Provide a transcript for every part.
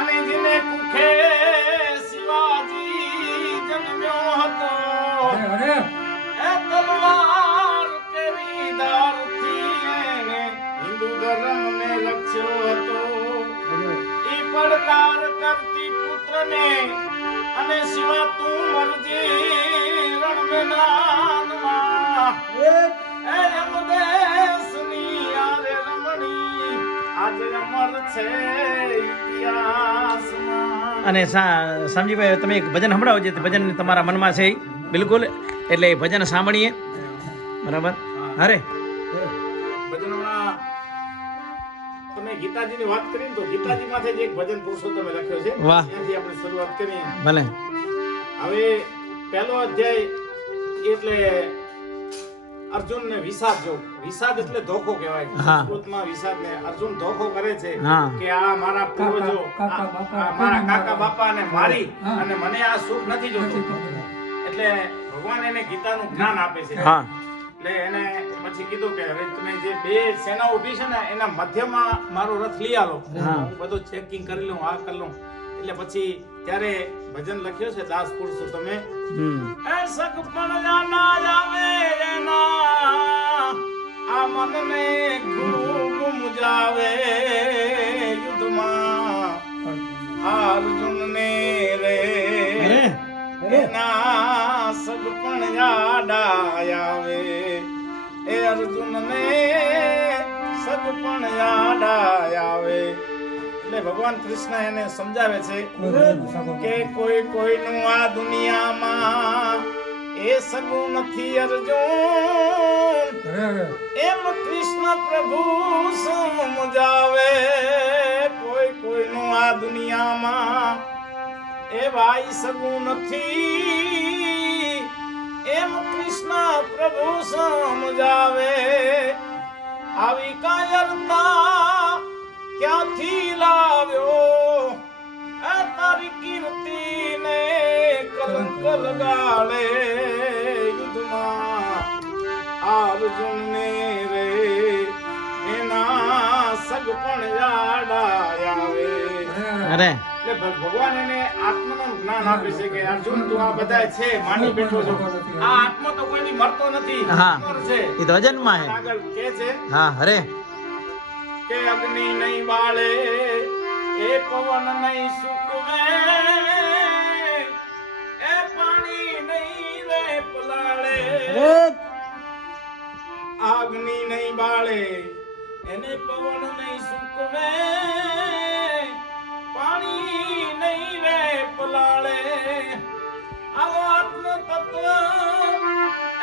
કાનજીને કુખે શિવાજી જન્મ્યો હતો એ તલવાર કેવી ધારથી એને હિન્દુ ધર્મને રક્ષયો હતો ઈ પડકાર કરતી પુત્રને અને શિવા તું મરજે રણ મેદાનમાં એ યમદેશની આરે રમણી આજે અમર છે ઇતિહાસમાં. અને સમજીભાઈ તમે એક ભજન સંભળાવો જે ભજન તમારા મનમાં છે બિલકુલ એટલે એ ભજન સાંભળીએ બરાબર. અરે ભજનમાં તમે ગીતાજીની વાત કરી ને તો ગીતાજીમાંથી જ એક ભજન પુરુષોત્તમે લખ્યો છે. વાહ. ત્યાંથી આપણે શરૂઆત કરીએ. ભલે. હવે પહેલો અધ્યાય એટલે અર્જુનને વિષાદ જો વિષાદ એટલે ધોખો કહેવાય. હા. સંસ્કૃતમાં વિષાદને અર્જુન ધોખો કરે છે હા. કે આ મારા પૂર્વજો મારા કાકા બાપા ને મારી અને મને આ સુખ નથી જોતું. એટલે ભગવાન એને ગીતાનું જ્ઞાન આપે છે. હા. એટલે એને પછી કીધું કે હવે તમે જે બે સેના ઊભી છે ને એના મધ્યમાં મારો રથ લઈ આલો. હા. હું બધું ચેકિંગ કરી લઉં આ કરી લઉં. એટલે પછી ત્યારે ભજન લખ્યો છે દાસ પુરુષોત્તમે એ સગપણ જાના જાવે એના આ મનને ખૂબ મુજાવે યુદ્ધમાં અર્જુનને રે એના સગપણ યાદ આવે એ અર્જુનને સગપણ યાદ આવે. એટલે ભગવાન કૃષ્ણ એને સમજાવે છે કે કોઈ કોઈનું આ દુનિયામાં એ સગું નથી અર્જુન એમ કૃષ્ણ પ્રભુ સમજાવે. કોઈ કોઈનું આ દુનિયામાં એ ભાઈ સગું નથી એમ કૃષ્ણ પ્રભુ સમજાવે. આવી કાયરતા ક્યાંથી લાવ્યો આ તારી કીર્તિને કલંક લગાડે યુદ્ધમાં અર્જુનને રે એના સગપણ યાદ આવે. અરે એટલે ભગવાન એને આત્માનું જ્ઞાન આપે છે કે અર્જુન તું આ બધા છે માની બેઠો છો આ આત્મા તો કોઈની મરતો નથી. હા. અમર છે. એ તો અજન્મા હે. આગળ કે છે હા. અરે કે અગ્નિ નહીં બાળે એ પવન નહીં સુકવે એ પાણી નહીં રે પલાળે. અગ્નિ નહીં બાળે એને પવન નહીં સુકવે પાણી નહીં રે પલાળે. આવો આત્મ તત્વ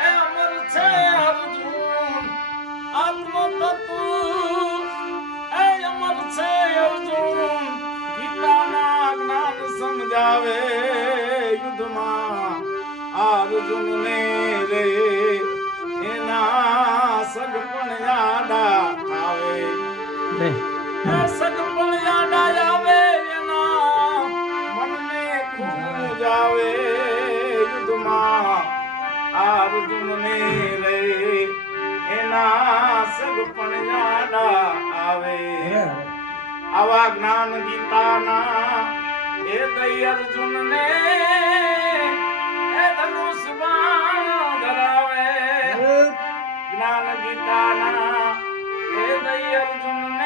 એ અમર છે અર્જુન આત્મ તત્વ અમર છે અર્જુન. ગીતાના જ્ઞાન સમજાવે યુદ્ધમાં અર્જુનને રે એના સગપણ યાદ આવે. લે. સગપણ યાદ આવે એના મનને ખૂબ જાવે યુદ્ધમાં અર્જુનને રે એના સગપણ યાદ આવે. આવા જ્ઞાન ગીતાના એ દઈ અર્જુનને એ ધનુષ બાણ ધરાવે. જ્ઞાન ગીતાના એ દઈ અર્જુનને